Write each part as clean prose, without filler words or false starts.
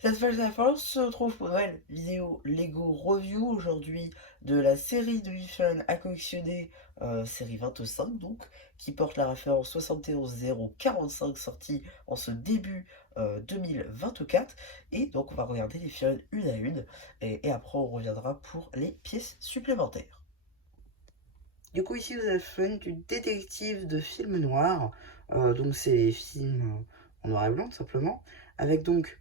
Cette fois France se retrouve pour une nouvelle vidéo Lego Review aujourd'hui de la série de Mission à collectionner, série 25 donc, qui porte la référence 71045 sortie en ce début 2024. Et donc on va regarder les figurines une à une et après on reviendra pour les pièces supplémentaires. Du coup ici vous avez fun du détective de film noir, donc c'est les films en noir et blanc tout simplement, avec donc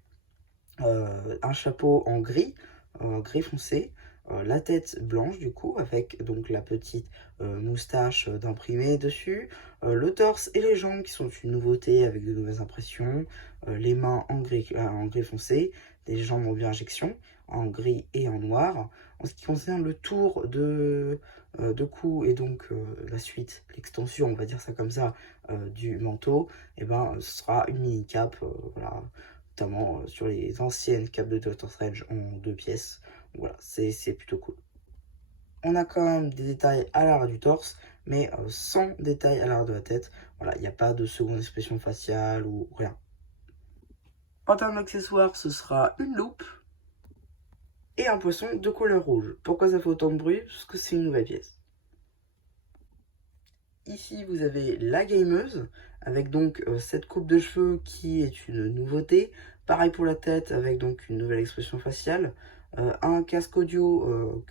un chapeau en gris, gris foncé, la tête blanche du coup, avec donc la petite moustache d'imprimé dessus, le torse et les jambes qui sont une nouveauté avec de nouvelles impressions, les mains en gris foncé, les jambes en bi-injection, en gris et en noir. En ce qui concerne le tour de cou et donc la suite, l'extension, on va dire ça comme ça, du manteau, et ben ce sera une mini cape, voilà, notamment sur les anciennes capes de Doctor Strange en deux pièces. Voilà, c'est plutôt cool. On a quand même des détails à l'arrière du torse, mais sans détails à l'arrière de la tête. Voilà, il n'y a pas de seconde expression faciale ou rien. En termes d'accessoires, ce sera une loupe et un poisson de couleur rouge. Pourquoi ça fait autant de bruit? Parce que c'est une nouvelle pièce. Ici, vous avez la gameuse, avec donc cette coupe de cheveux qui est une nouveauté. Pareil pour la tête, avec donc une nouvelle expression faciale. Un casque audio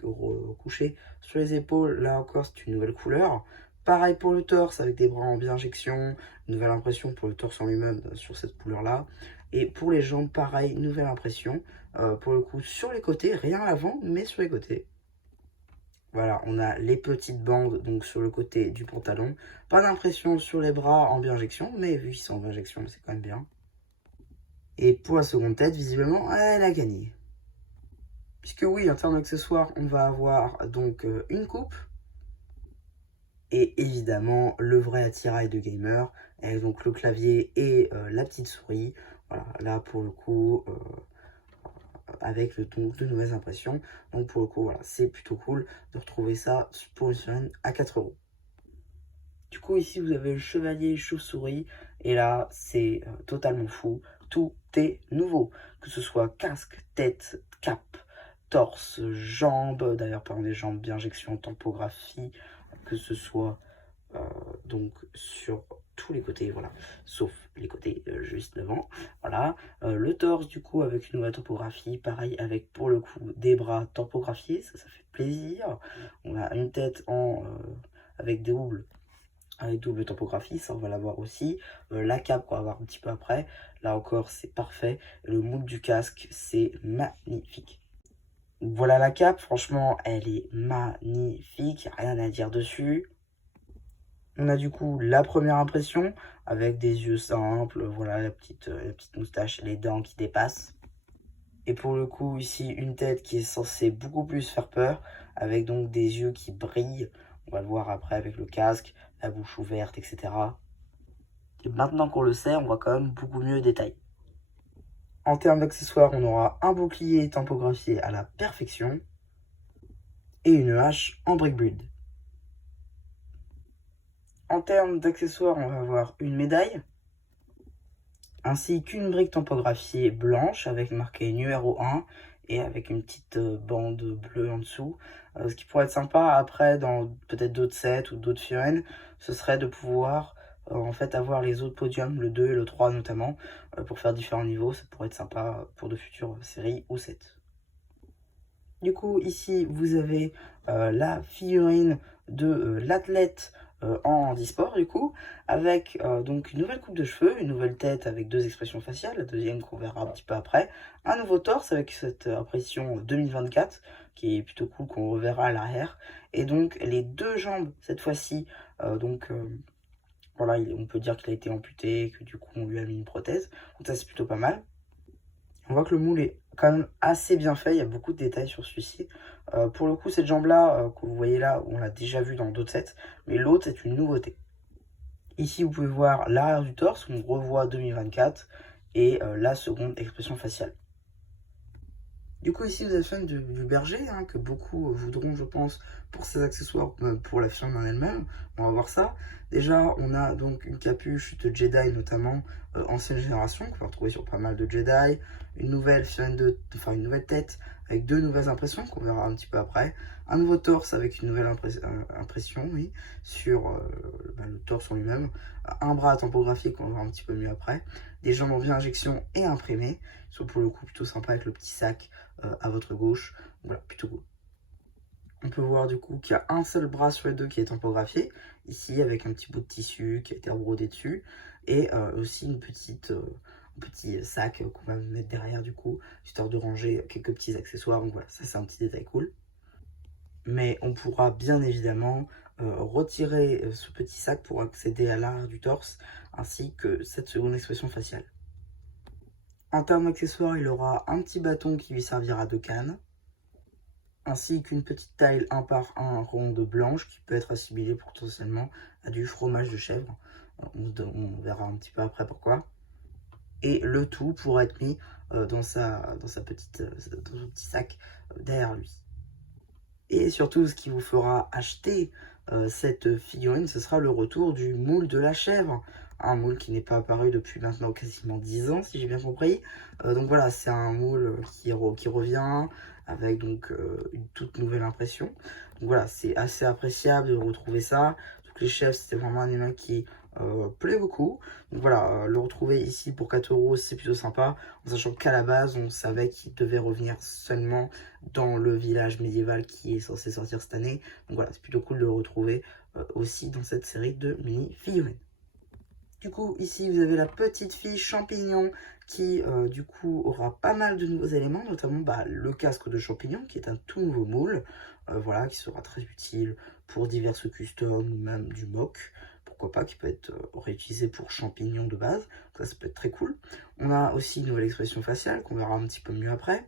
couché sur les épaules, là encore c'est une nouvelle couleur. Pareil pour le torse, avec des bras en bi-injection, nouvelle impression pour le torse en lui-même sur cette couleur-là. Et pour les jambes, pareil, nouvelle impression. Pour le coup, sur les côtés, rien à l'avant, mais sur les côtés. Voilà, on a les petites bandes donc sur le côté du pantalon. Pas d'impression sur les bras en bi-injection, mais vu qu'ils sont en bi-injection, c'est quand même bien. Et pour la seconde tête, visiblement, elle a gagné. Puisque oui, en termes d'accessoires, on va avoir donc une coupe. Et évidemment, le vrai attirail de gamer, avec donc le clavier et la petite souris. Voilà, là pour le coup, avec donc de nouvelles impressions. Donc pour le coup, voilà, c'est plutôt cool de retrouver ça pour une semaine à 4 €. Du coup, ici, vous avez le chevalier chauve-souris. Et là, c'est totalement fou. Tout est nouveau. Que ce soit casque, tête, cape, torse, jambes. D'ailleurs, parlant des jambes, bi-injection, tempographie. Que ce soit donc sur tous les côtés, voilà, sauf les côtés juste devant, voilà, le torse du coup avec une nouvelle topographie, pareil avec pour le coup des bras topographiés, ça fait plaisir, on a une tête avec des doubles, avec double topographie, ça on va l'avoir aussi, la cape qu'on va voir un petit peu après, là encore c'est parfait, et le moule du casque c'est magnifique. Voilà la cape, franchement elle est magnifique, rien à dire dessus. On a du coup la première impression avec des yeux simples, voilà la petite moustache, les dents qui dépassent. Et pour le coup ici une tête qui est censée beaucoup plus faire peur avec donc des yeux qui brillent. On va le voir après avec le casque, la bouche ouverte, etc. Et maintenant qu'on le sait, on voit quand même beaucoup mieux les détails. En termes d'accessoires, on aura un bouclier tempographié à la perfection et une hache en brick build. En termes d'accessoires, on va avoir une médaille, ainsi qu'une brique tempographiée blanche avec marqué numéro 1 et avec une petite bande bleue en dessous. Ce qui pourrait être sympa après dans peut-être d'autres sets ou d'autres figurines, ce serait de pouvoir en fait avoir les autres podiums, le 2 et le 3 notamment, pour faire différents niveaux. Ça pourrait être sympa pour de futures séries ou sets. Du coup, ici, vous avez la figurine de l'athlète en handisport, du coup, avec donc une nouvelle coupe de cheveux, une nouvelle tête avec deux expressions faciales, la deuxième qu'on verra un petit peu après, un nouveau torse avec cette impression 2024, qui est plutôt cool, qu'on reverra à l'arrière, et donc les deux jambes, cette fois-ci, voilà, on peut dire qu'il a été amputé, que du coup on lui a mis une prothèse, donc ça c'est plutôt pas mal. On voit que le moule est quand même assez bien fait, il y a beaucoup de détails sur celui-ci. Pour le coup, cette jambe-là, que vous voyez là, on l'a déjà vu dans d'autres sets, mais l'autre, c'est une nouveauté. Ici, vous pouvez voir l'arrière du torse, on revoit 2024, et la seconde expression faciale. Du coup, ici, vous avez fait du berger, hein, que beaucoup voudront, je pense, pour ses accessoires, pour la firme en elle-même. On va voir ça. Déjà, on a donc une capuche de Jedi, notamment ancienne génération, qu'on va retrouver sur pas mal de Jedi. Une nouvelle une nouvelle tête avec 2 nouvelles impressions, qu'on verra un petit peu après. Un nouveau torse avec une nouvelle impression, oui, sur le torse en lui-même. Un bras à tampographier, qu'on verra un petit peu mieux après. Des jambes en injection et imprimées. Ils sont pour le coup plutôt sympa avec le petit sac à votre gauche. Voilà, plutôt cool. On peut voir du coup qu'il y a un seul bras sur les deux qui est tampographié, ici avec un petit bout de tissu qui a été brodé dessus, et aussi un petit sac qu'on va mettre derrière du coup, histoire de ranger quelques petits accessoires. Donc voilà, ça c'est un petit détail cool. Mais on pourra bien évidemment retirer ce petit sac pour accéder à l'arrière du torse, ainsi que cette seconde expression faciale. En termes d'accessoires, il aura un petit bâton qui lui servira de canne, ainsi qu'une petite taille 1 par 1 ronde blanche qui peut être assimilée potentiellement à du fromage de chèvre. On verra un petit peu après pourquoi. Et le tout pourra être mis dans son petit sac derrière lui. Et surtout, ce qui vous fera acheter cette figurine, ce sera le retour du moule de la chèvre. Un moule qui n'est pas apparu depuis maintenant quasiment 10 ans, si j'ai bien compris. Donc voilà, c'est un moule qui revient avec donc une toute nouvelle impression. Donc voilà, c'est assez appréciable de retrouver ça. Donc les chèvres, c'était vraiment un animal qui plaît beaucoup. Donc voilà, le retrouver ici pour 4 €, c'est plutôt sympa. En sachant qu'à la base, on savait qu'il devait revenir seulement dans le village médiéval qui est censé sortir cette année. Donc voilà, c'est plutôt cool de le retrouver aussi dans cette série de mini-figurines. Du coup, ici, vous avez la petite fille champignon qui, du coup, aura pas mal de nouveaux éléments, notamment le casque de champignon, qui est un tout nouveau moule, voilà, qui sera très utile pour diverses customs, ou même du mock, pourquoi pas, qui peut être réutilisé pour champignon de base, ça peut être très cool. On a aussi une nouvelle expression faciale, qu'on verra un petit peu mieux après.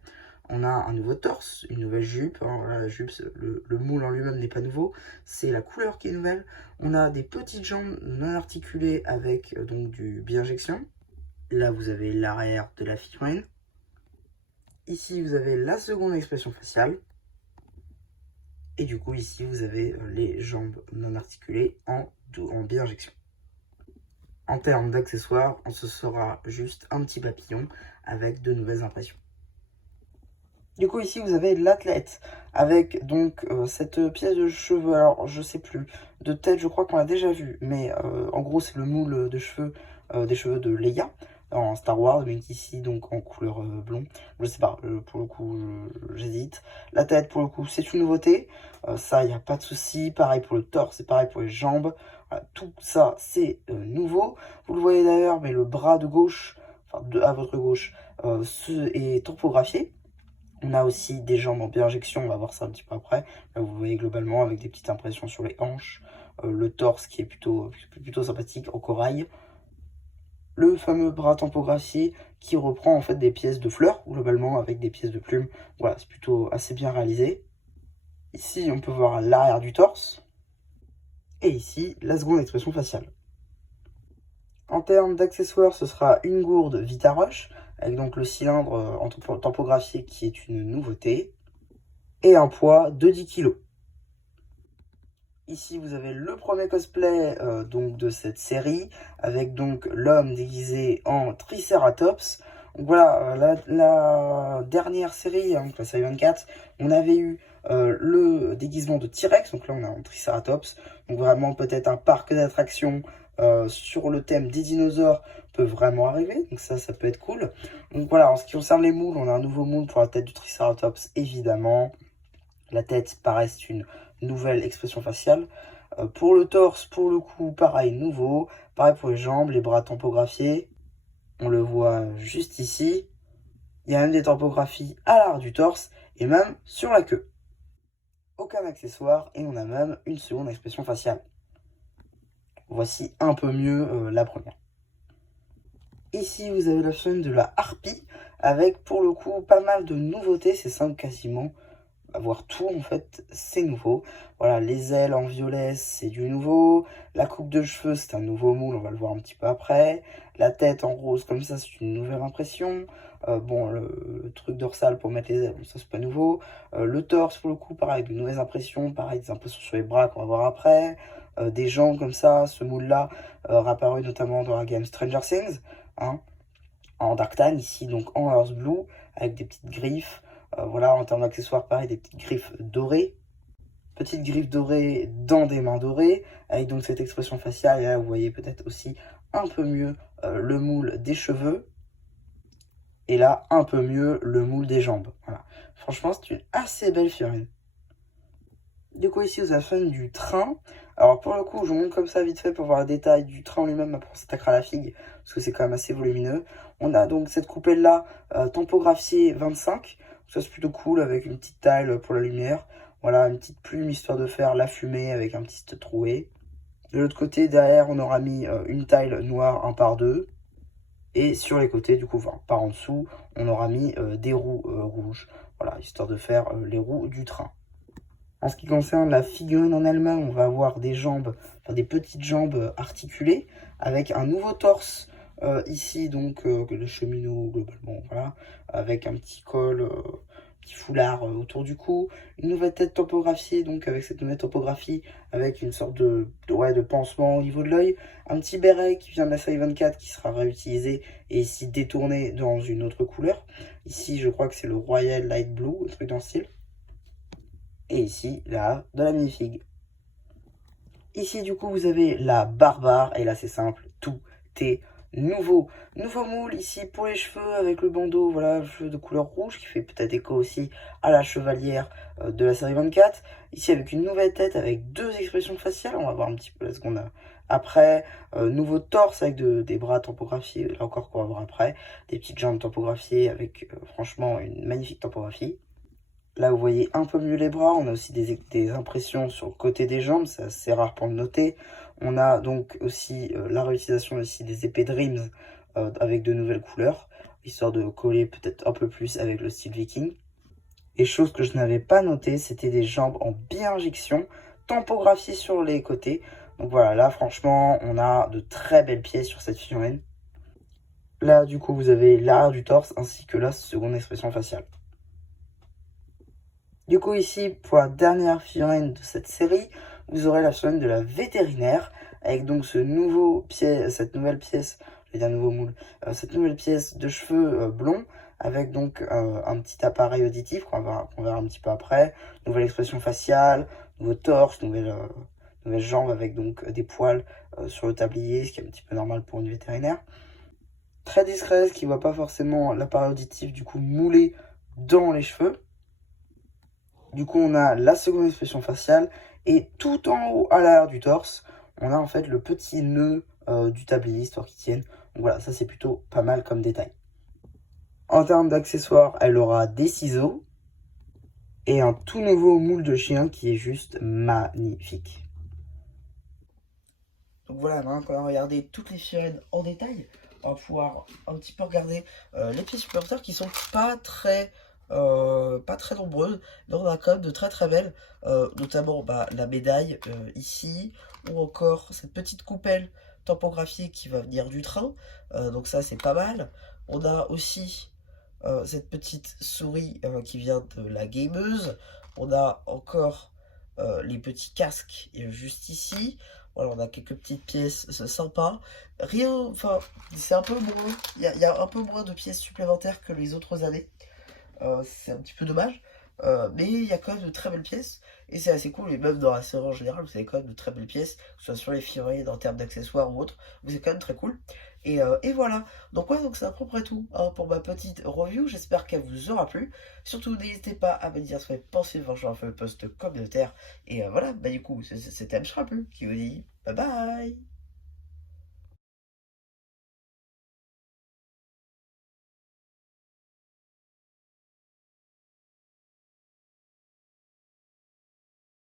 On a un nouveau torse, une nouvelle jupe. Hein, voilà, la jupe, le moule en lui-même n'est pas nouveau, c'est la couleur qui est nouvelle. On a des petites jambes non articulées avec donc du bi-injection. Là, vous avez l'arrière de la figurine. Ici, vous avez la seconde expression faciale. Et du coup, ici, vous avez les jambes non articulées en bi-injection. En termes d'accessoires, on se sera juste un petit papillon avec de nouvelles impressions. Du coup, ici, vous avez l'athlète avec donc cette pièce de cheveux. Alors, je sais plus. De tête, je crois qu'on l'a déjà vu. Mais en gros, c'est le moule de cheveux, des cheveux de Leia en Star Wars. Mais ici, donc en couleur blond. Je sais pas. Pour le coup, j'hésite. La tête, pour le coup, c'est une nouveauté. Ça, il n'y a pas de souci. Pareil pour le torse, c'est pareil pour les jambes. Tout ça, c'est nouveau. Vous le voyez d'ailleurs, mais le bras de gauche, enfin à votre gauche, est topographié. On a aussi des jambes en bi-injection, on va voir ça un petit peu après. Là, vous voyez globalement avec des petites impressions sur les hanches. Le torse qui est plutôt sympathique en corail. Le fameux bras tampographié qui reprend en fait des pièces de fleurs, globalement avec des pièces de plumes. Voilà, c'est plutôt assez bien réalisé. Ici, on peut voir l'arrière du torse. Et ici, la seconde expression faciale. En termes d'accessoires, ce sera une gourde Vitarush, avec donc le cylindre en tampographié qui est une nouveauté, et un poids de 10 kg. Ici, vous avez le premier cosplay donc de cette série, avec donc l'homme déguisé en Triceratops. Donc voilà, la dernière série, donc la série 24, on avait eu le déguisement de T-Rex, donc là on a un Triceratops. Donc vraiment peut-être un parc d'attractions sur le thème des dinosaures peut vraiment arriver, donc ça peut être cool. Donc voilà, en ce qui concerne les moules, on a un nouveau moule pour la tête du Triceratops, évidemment. La tête, pareil, c'est une nouvelle expression faciale. Pour le torse, pour le coup, pareil, nouveau. Pareil pour les jambes, les bras tampographiés. On le voit juste ici. Il y a même des tampographies à l'arrière du torse et même sur la queue. Aucun accessoire et on a même une seconde expression faciale. Voici un peu mieux la première. Ici, vous avez la chaîne de la harpie avec pour le coup pas mal de nouveautés. C'est simple quasiment avoir tout en fait, c'est nouveau. Voilà, les ailes en violet, c'est du nouveau. La coupe de cheveux, c'est un nouveau moule, on va le voir un petit peu après. La tête en rose comme ça, c'est une nouvelle impression. Bon, le truc dorsal pour mettre les ailes, bon, ça c'est pas nouveau. Le torse pour le coup, pareil, de nouvelles impressions, pareil, des impressions sur les bras qu'on va voir après. Des jambes comme ça, ce moule-là, réapparu notamment dans la game Stranger Things, hein, en Dark Tan, ici donc en Earth Blue, avec des petites griffes. Voilà, en termes d'accessoires, pareil, des petites griffes dorées. Petites griffes dorées dans des mains dorées, avec donc cette expression faciale. Et là, vous voyez peut-être aussi un peu mieux le moule des cheveux. Et là, un peu mieux le moule des jambes. Voilà. Franchement, c'est une assez belle figurine. Du coup, ici, vous avez fait du train. Alors, pour le coup, je vous montre comme ça vite fait pour voir le détail du train en lui-même. Après, on s'attaquera à la figue, parce que c'est quand même assez volumineux. On a donc cette coupelle-là, tampographiée 25. Ça, c'est plutôt cool, avec une petite taille pour la lumière. Voilà, une petite plume, histoire de faire la fumée, avec un petit troué. De l'autre côté, derrière, on aura mis une taille noire 1 par 2. Et sur les côtés, du coup, enfin, par en dessous, on aura mis des roues rouges. Voilà, histoire de faire les roues du train. En ce qui concerne la figurine en elle-même, on va avoir des jambes, enfin des petites jambes articulées, avec un nouveau torse ici, donc le cheminot globalement, voilà, avec un petit col, petit foulard autour du cou, une nouvelle tête topographiée, donc avec cette nouvelle topographie, avec une sorte de pansement au niveau de l'œil, un petit béret qui vient de la série 24 qui sera réutilisé et ici détourné dans une autre couleur. Ici, je crois que c'est le Royal Light Blue, un truc dans le style. Et ici, là, de la minifig. Ici, du coup, vous avez la barbare. Et là, c'est simple, tout est nouveau. Nouveau moule ici pour les cheveux avec le bandeau, voilà, cheveux de couleur rouge qui fait peut-être écho aussi à la chevalière de la série 24. Ici, avec une nouvelle tête avec 2 expressions faciales. On va voir un petit peu ce qu'on a après. Nouveau torse avec des bras topographiés, là encore qu'on va voir après. Des petites jambes topographiées avec, franchement, une magnifique topographie. Là, vous voyez un peu mieux les bras. On a aussi des impressions sur le côté des jambes. C'est assez rare pour le noter. On a donc aussi la réutilisation ici des épées Dreams avec de nouvelles couleurs, histoire de coller peut-être un peu plus avec le style viking. Et chose que je n'avais pas noté, c'était des jambes en bi-injection, tampographiées sur les côtés. Donc voilà, là franchement, on a de très belles pièces sur cette figurine. Là, du coup, vous avez l'arrière du torse ainsi que la seconde expression faciale. Du coup, ici, pour la dernière figurine de cette série, vous aurez la figurine de la vétérinaire, avec donc cette nouvelle pièce, je vais dire nouveau moule, cette nouvelle pièce de cheveux blonds, avec donc un petit appareil auditif qu'on verra un petit peu après, nouvelle expression faciale, nouveau torse, nouvelle jambe avec donc des poils sur le tablier, ce qui est un petit peu normal pour une vétérinaire. Très discrète, qui ne voit pas forcément l'appareil auditif du coup moulé dans les cheveux. Du coup, on a la seconde expression faciale et tout en haut à l'arrière du torse, on a en fait le petit nœud du tablier, histoire qu'il tienne. Donc voilà, ça c'est plutôt pas mal comme détail. En termes d'accessoires, elle aura des ciseaux et un tout nouveau moule de chien qui est juste magnifique. Donc voilà, maintenant qu'on a regardé toutes les figurines en détail, on va pouvoir un petit peu regarder les pièces supplémentaires qui sont pas très nombreuses, mais on a quand même de très très belles, notamment la médaille ici, ou encore cette petite coupelle tampographiée qui va venir du train, donc ça c'est pas mal. On a aussi cette petite souris qui vient de la gameuse. On a encore les petits casques juste ici. Voilà, on a quelques petites pièces sympas. Rien, enfin, c'est un peu moins. Il y a un peu moins de pièces supplémentaires que les autres années. C'est un petit peu dommage. Mais il y a quand même de très belles pièces. Et c'est assez cool. Et même dans la série en général, vous avez quand même de très belles pièces. Que ce soit sur les figurines, en termes d'accessoires ou autres. C'est quand même très cool. Et voilà. Donc ouais, donc c'est à peu près tout hein, pour ma petite review. J'espère qu'elle vous aura plu. Surtout, n'hésitez pas à me dire ce que vous pensez de un fameux post communautaire. Et voilà, du coup, c'était M. Schrappel qui vous dit bye bye.